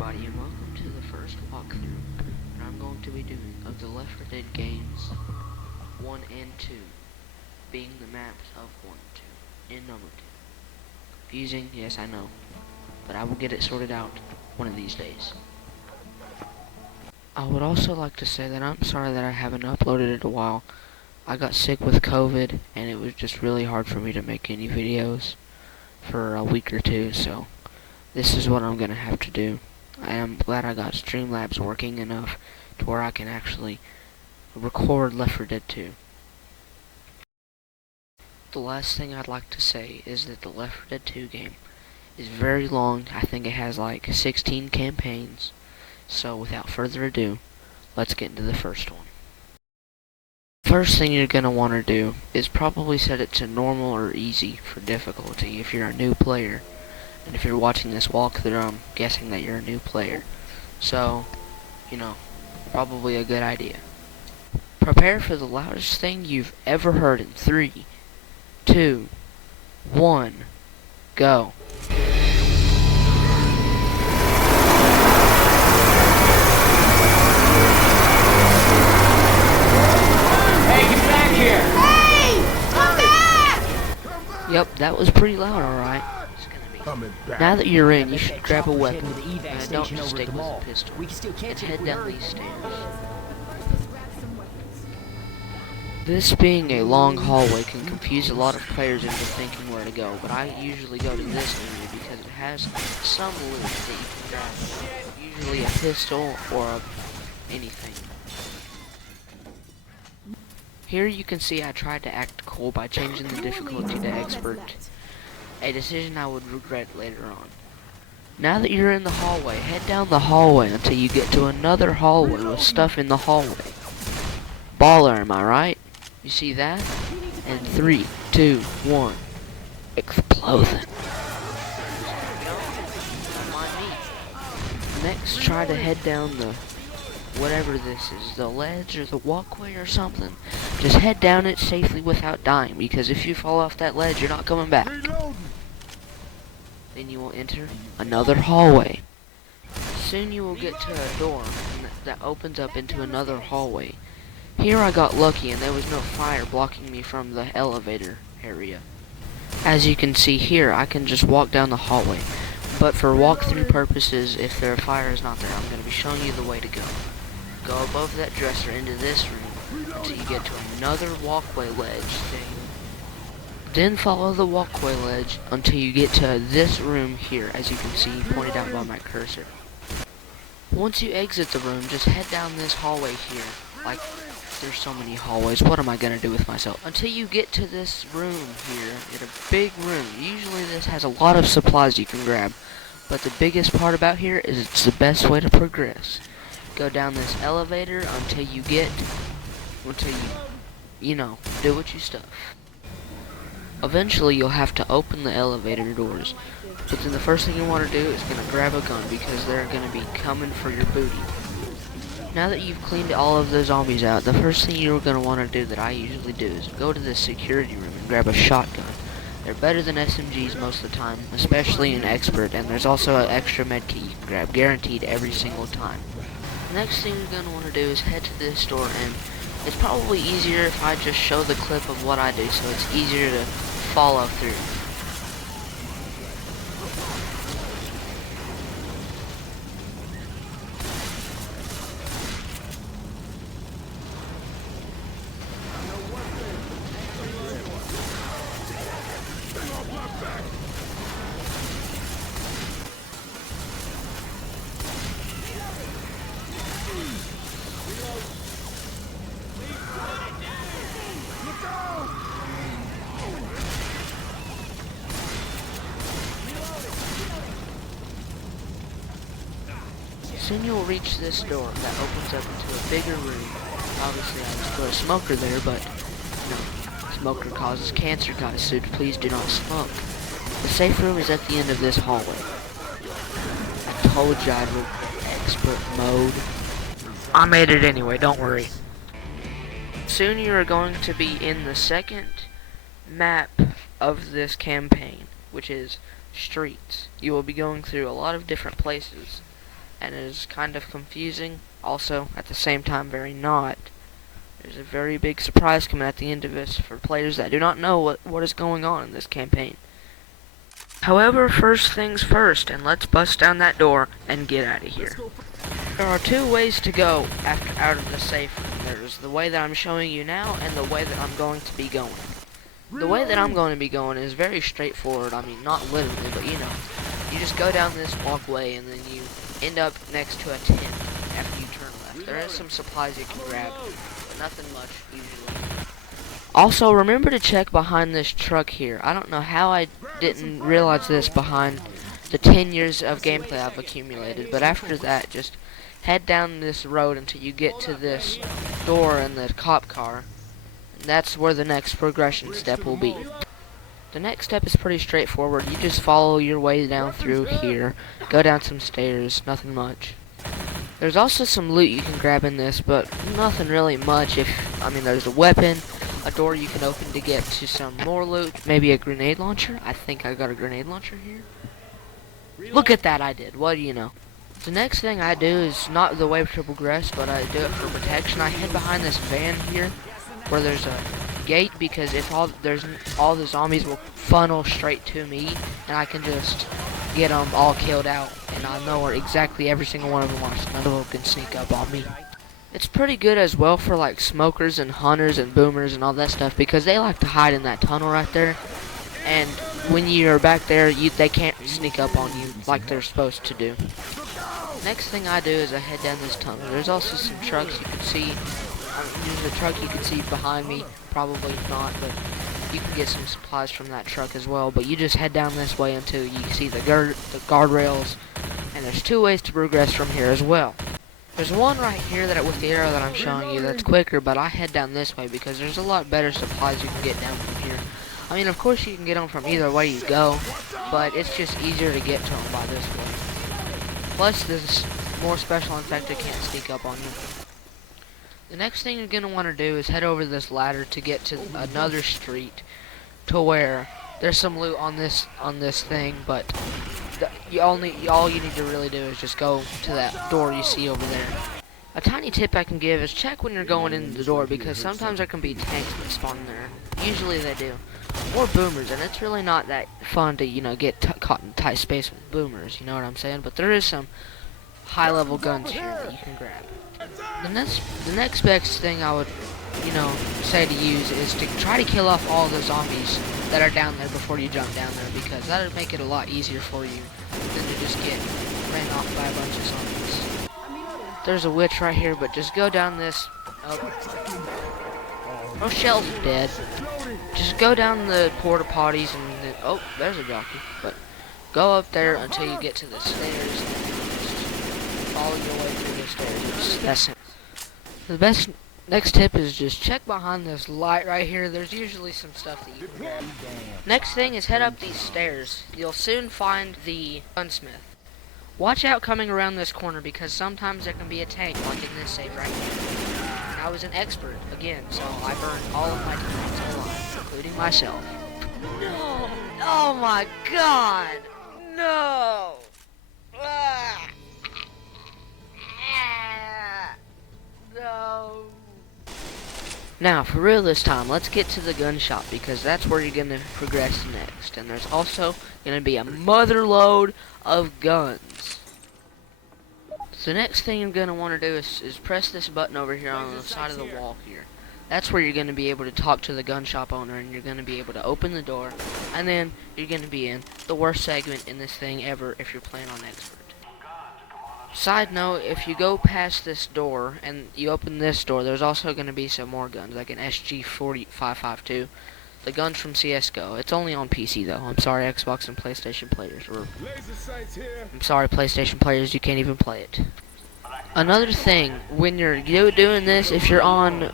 everybody, and welcome to the first walkthrough that I'm going to be doing of the Left 4 Dead games 1 and 2, being the maps of 1 and 2, in number 2. Confusing, yes I know, but I will get it sorted out one of these days. I would also like to say that I'm sorry that I haven't uploaded in a while. I got sick with COVID, and it was just really hard for me to make any videos for a week or two, so this is what I'm going to have to do. I am glad I got Streamlabs working enough to where I can actually record Left 4 Dead 2. The last thing I'd like to say is that the Left 4 Dead 2 game is very long. I think it has like 16 campaigns. So without further ado, let's get into the first one. First thing you're going to want to do is probably set it to normal or easy for difficulty if you're a new player. And if you're watching this walkthrough, I'm guessing that you're a new player. So, probably a good idea. Prepare for the loudest thing you've ever heard in 3, 2, 1, go. Hey, get back here! Hey! Come back! Yep, that was pretty loud, alright. Now that you're in, you should grab a weapon, and don't just stick with a pistol, and head down these stairs. This being a long hallway can confuse a lot of players into thinking where to go, but I usually go to this area because it has some loot that you can grab, usually a pistol or anything. Here you can see I tried to act cool by changing the difficulty to expert, a decision I would regret later on. Now that you're in the hallway, head down the hallway until you get to another hallway with stuff in the hallway. Baller, am I right? You see that? And 3, 2, 1, explosion. Next, try to head down the whatever this is, the ledge or the walkway or something. Just head down it safely without dying, because if you fall off that ledge, you're not coming back. Then you will enter another hallway. Soon you will get to a door that opens up into another hallway. Here I got lucky and there was no fire blocking me from the elevator area. As you can see here, I can just walk down the hallway. But for walkthrough purposes, if their fire is not there, I'm going to be showing you the way to go. Go above that dresser into this room until you get to another walkway ledge thing. Then follow the walkway ledge until you get to this room here, as you can see pointed out by my cursor. Once you exit the room, just head down this hallway here. Like, there's so many hallways, what am I gonna do with myself? Until you get to this room here, in a big room. Usually this has a lot of supplies you can grab, but the biggest part about here is it's the best way to progress. Go down this elevator until you do what you stuff. Eventually you'll have to open the elevator doors, but then the first thing you want to do is going to grab a gun because they're going to be coming for your booty. Now that you've cleaned all of the zombies out, the first thing you're going to want to do that I usually do is go to the security room and grab a shotgun. They're better than SMGs most of the time, especially in expert, and there's also an extra medkit you can grab, guaranteed every single time. The next thing you're going to want to do is head to this door, and it's probably easier if I just show the clip of what I do so it's easier to follow through. Soon you will reach this door that opens up into a bigger room. Obviously I was put a smoker there, but smoker causes cancer, guys, so please do not smoke. The safe room is at the end of this hallway. I told you I'd expert mode. I made it anyway, don't worry. Soon you are going to be in the second map of this campaign, which is streets. You will be going through a lot of different places. and it is kind of confusing. Also, at the same time, very not. There's a very big surprise coming at the end of this for players that do not know what is going on in this campaign. However, first things first, and let's bust down that door and get out of here. There are two ways to go out of the safe room. There's the way that I'm showing you now and the way that I'm going to be going. The way that I'm going to be going is very straightforward. I mean, not literally, but you know. You just go down this walkway and then you end up next to a tent after you turn left. There is some supplies you can grab, but nothing much usually. Also, remember to check behind this truck here. I don't know how I didn't realize this behind the 10 years of gameplay I've accumulated, but after that, just head down this road until you get to this door in the cop car. And that's where the next progression step will be. The next step is pretty straightforward. You just follow your way down through here, go down some stairs, nothing much. There's also some loot you can grab in this, but nothing really much. There's a weapon, a door you can open to get to some more loot, maybe a grenade launcher. I think I got a grenade launcher here. Look at that, I did. What do you know? The next thing I do is not the way to progress, but I do it for protection. I head behind this van here, where there's a gate, because if all the zombies will funnel straight to me, and I can just get them all killed out, and I know where exactly every single one of them are, so none of them can sneak up on me. It's pretty good as well for like smokers and hunters and boomers and all that stuff, because they like to hide in that tunnel right there, and when you're back there, they can't sneak up on you like they're supposed to do. Next thing I do is I head down this tunnel. There's also some trucks you can see. There's a truck you can see behind me, probably not, but you can get some supplies from that truck as well. But you just head down this way until you see the guardrails, and there's two ways to progress from here as well. There's one right here with the arrow that I'm showing you that's quicker, but I head down this way because there's a lot better supplies you can get down from here. I mean, of course you can get them from either way you go, but it's just easier to get to them by this way. Plus, this more special infected can't sneak up on you. The next thing you're going to want to do is head over this ladder to get to another street to where there's some loot on this thing, but all you need to really do is just go to that door you see over there. A tiny tip I can give is check when you're going in the door, because sometimes there can be tanks that spawn there. Usually they do. Or boomers, and it's really not that fun to, get caught in tight space with boomers, you know what I'm saying? But there is some high-level guns here that you can grab. The next best thing I would, say to use is to try to kill off all the zombies that are down there before you jump down there, because that would make it a lot easier for you than to just get ran off by a bunch of zombies. There's a witch right here, but just go down this. Rochelle's dead. Just go down the porta potties and then, oh, there's a jockey. But go up there until you get to the stairs and just follow your way through the stairs. That's it. The best next tip is just check behind this light right here. There's usually some stuff that you can grab. Next thing is head up these stairs. You'll soon find the gunsmith. Watch out coming around this corner, because sometimes there can be a tank like in this safe right here. I was an expert again, so I burned all of my teammates alive, including myself. No! Oh my God! No! Ah! Ah! No! Now, for real this time, let's get to the gun shop, because that's where you're going to progress next. And there's also going to be a mother load of guns. So the next thing you're going to want to do is press this button over here on the side of the wall here. That's where you're going to be able to talk to the gun shop owner, and you're going to be able to open the door, and then you're going to be in the worst segment in this thing ever if you're playing on expert. Side note, if you go past this door and you open this door, there's also going to be some more guns, like an SG-4552. The guns from CSGO. It's only on PC though. I'm sorry, Xbox and PlayStation players. I'm sorry, PlayStation players, you can't even play it. Another thing, when you're doing this, if you're online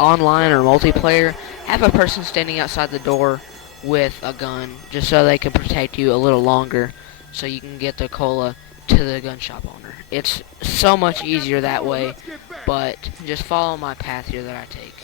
or multiplayer, have a person standing outside the door with a gun, just so they can protect you a little longer, so you can get the cola to the gun shop owner. It's so much easier that way, but just follow my path here that I take.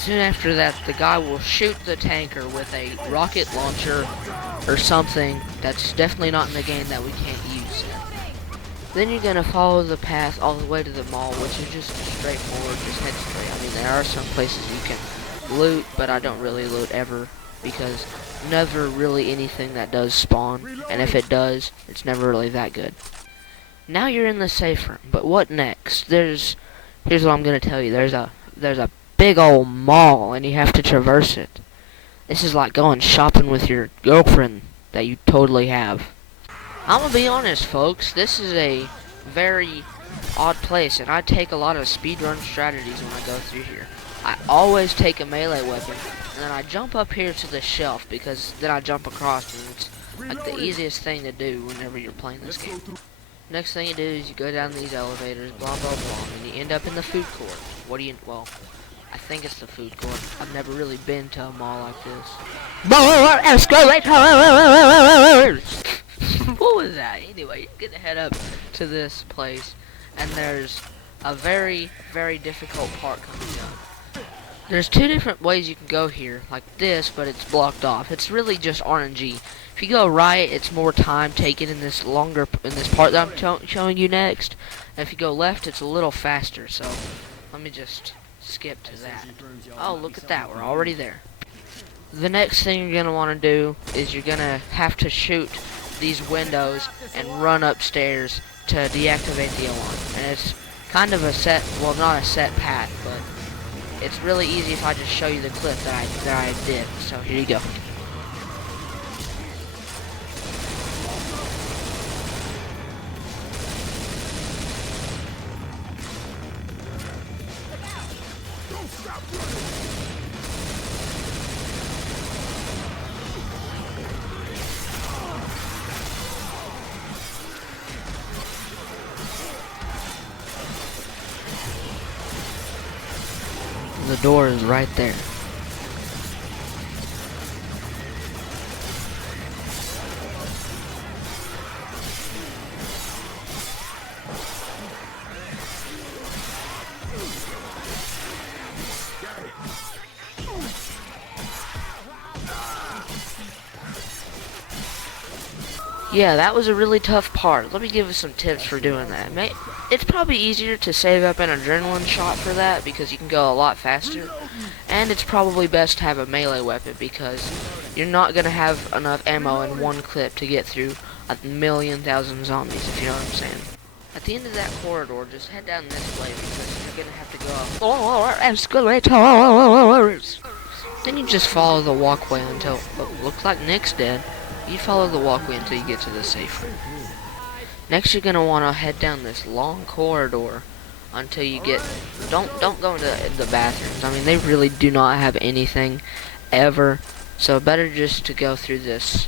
Soon after that, the guy will shoot the tanker with a rocket launcher or something that's definitely not in the game that we can't use. Then you're gonna follow the path all the way to the mall, which is just straightforward, just head straight. I mean, there are some places you can loot, but I don't really loot ever, because never really anything that does spawn, and if it does, it's never really that good. Now you're in the safe room, but what next? Here's what I'm gonna tell you. There's a big old mall, and you have to traverse it. This is like going shopping with your girlfriend that you totally have. I'm gonna be honest, folks, this is a very odd place, and I take a lot of speedrun strategies when I go through here. I always take a melee weapon, and then I jump up here to the shelf, because then I jump across, and it's like the easiest thing to do whenever you're playing this game. Next thing you do is you go down these elevators, blah blah blah, and you end up in the food court. Well, I think it's the food court. I've never really been to a mall like this. What was that? Anyway, you're gonna head up to this place, and there's a very, very difficult part coming up. There's two different ways you can go here, like this, but it's blocked off. It's really just RNG. If you go right, it's more time taken in this part that I'm showing you next. And if you go left, it's a little faster. So let me just skip to that. Oh, look at that, we're already there. The next thing you're gonna want to do is you're gonna have to shoot these windows and run upstairs to deactivate the alarm. And it's kind of a set, well, not a set path, but it's really easy if I just show you the clip that I did. So here you go. The door is right there. Yeah, that was a really tough part. Let me give you some tips for doing that. It's probably easier to save up an adrenaline shot for that because you can go a lot faster. And it's probably best to have a melee weapon because you're not going to have enough ammo in one clip to get through 1,000,000 zombies, if you know what I'm saying. At the end of that corridor, just head down this way because you're going to have to go up escalators. Then you just follow the walkway until it looks like Nick's dead. You follow the walkway until you get to the safe room. Next, you're gonna want to head down this long corridor until you get. Don't go into the bathrooms. I mean, they really do not have anything ever. So better just to go through this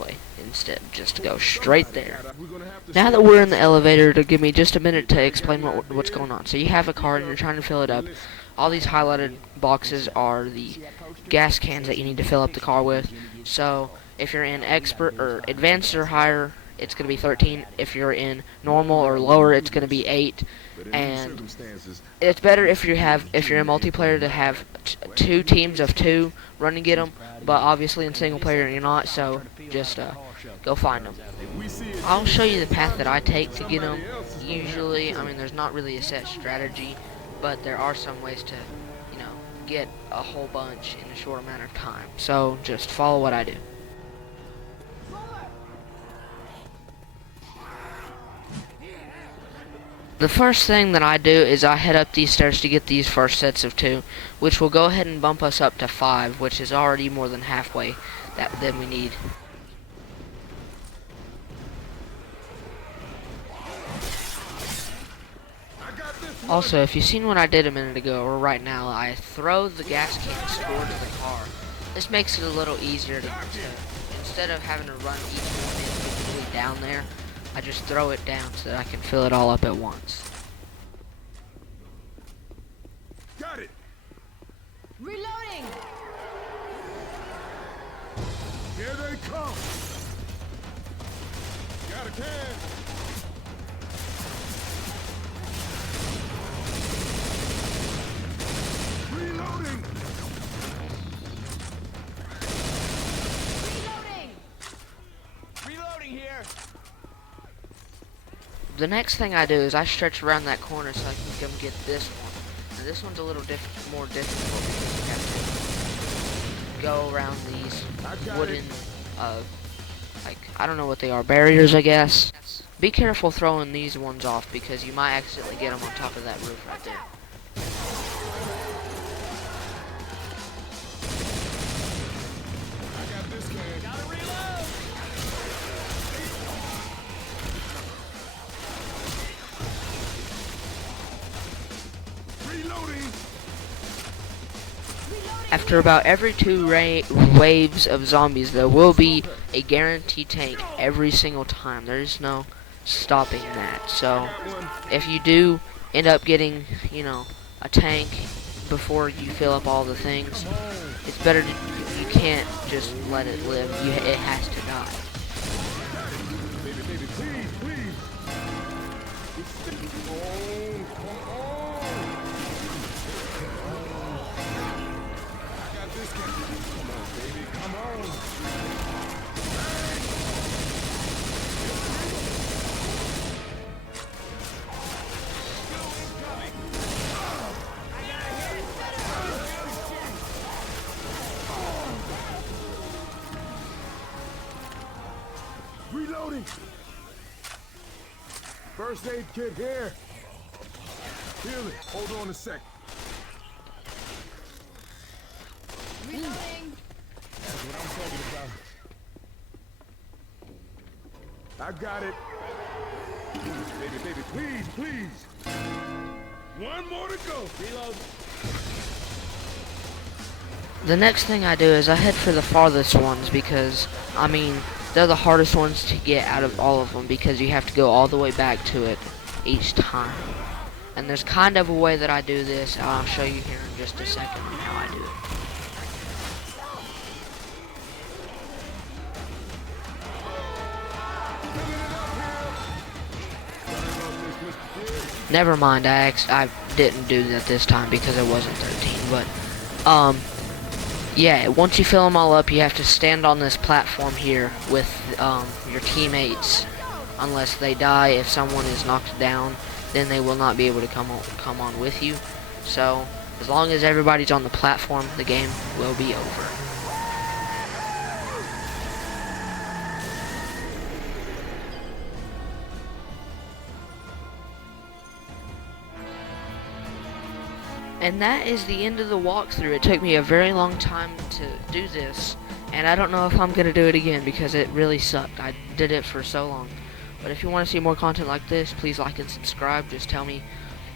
way instead. Just to go straight there. Now that we're in the elevator, to give me just a minute to explain what's going on. So you have a car and you're trying to fill it up. All these highlighted boxes are the gas cans that you need to fill up the car with. So if you're in expert or advanced or higher, it's going to be 13. If you're in normal or lower, it's going to be 8. And it's better if you're in multiplayer to have two teams of 2 run and get them. But obviously in single player you're not, so just go find them. I'll show you the path that I take to get them. Usually, I mean, there's not really a set strategy, but there are some ways to, get a whole bunch in a short amount of time. So just follow what I do. The first thing that I do is I head up these stairs to get these first sets of 2, which will go ahead and bump us up to 5, which is already more than halfway than we need. Also, if you've seen what I did a minute ago, or right now, I throw the gas cans towards the car. This makes it a little easier to instead of having to run each one individually down there, I just throw it down so that I can fill it all up at once. Got it. Reloading. Here they come. Got a can. Reloading. the next thing I do is I stretch around that corner so I can come get this one. Now this one's a little more difficult because you have to go around these wooden, like, I don't know what they are, barriers, I guess. Be careful throwing these ones off because you might accidentally get them on top of that roof right there. I got this can. Gotta reload. Reloading. After about every 2 waves of zombies, there will be a guaranteed tank every single time. There's no stopping that. So, if you do end up getting, you know, a tank before you fill up all the things, it's better to, you can't just let it live. It has to die. Baby, baby, please, please. Oh, come on. I got this can. Come on, baby, come on. Reloading. First aid kit here. Heal it. Hold on a sec. Reloading. That's what I'm talking about. I got it. Please, baby, baby, please, please. One more to go. Reload. The next thing I do is I head for the farthest ones because, I mean, they're the hardest ones to get out of all of them because you have to go all the way back to it each time. And there's kind of a way that I do this. I'll show you here in just a second how I do it. Never mind, I didn't do that this time because it wasn't 13, but, yeah, once you fill them all up, you have to stand on this platform here with your teammates. Unless they die, if someone is knocked down, then they will not be able to come on with you. So, as long as everybody's on the platform, the game will be over. And that is the end of the walkthrough. It took me a very long time to do this, and I don't know if I'm going to do it again because it really sucked. I did it for so long. But if you want to see more content like this, please like and subscribe. Just tell me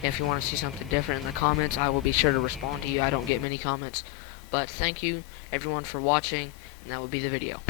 if you want to see something different in the comments. I will be sure to respond to you. I don't get many comments. But thank you, everyone, for watching, and that would be the video.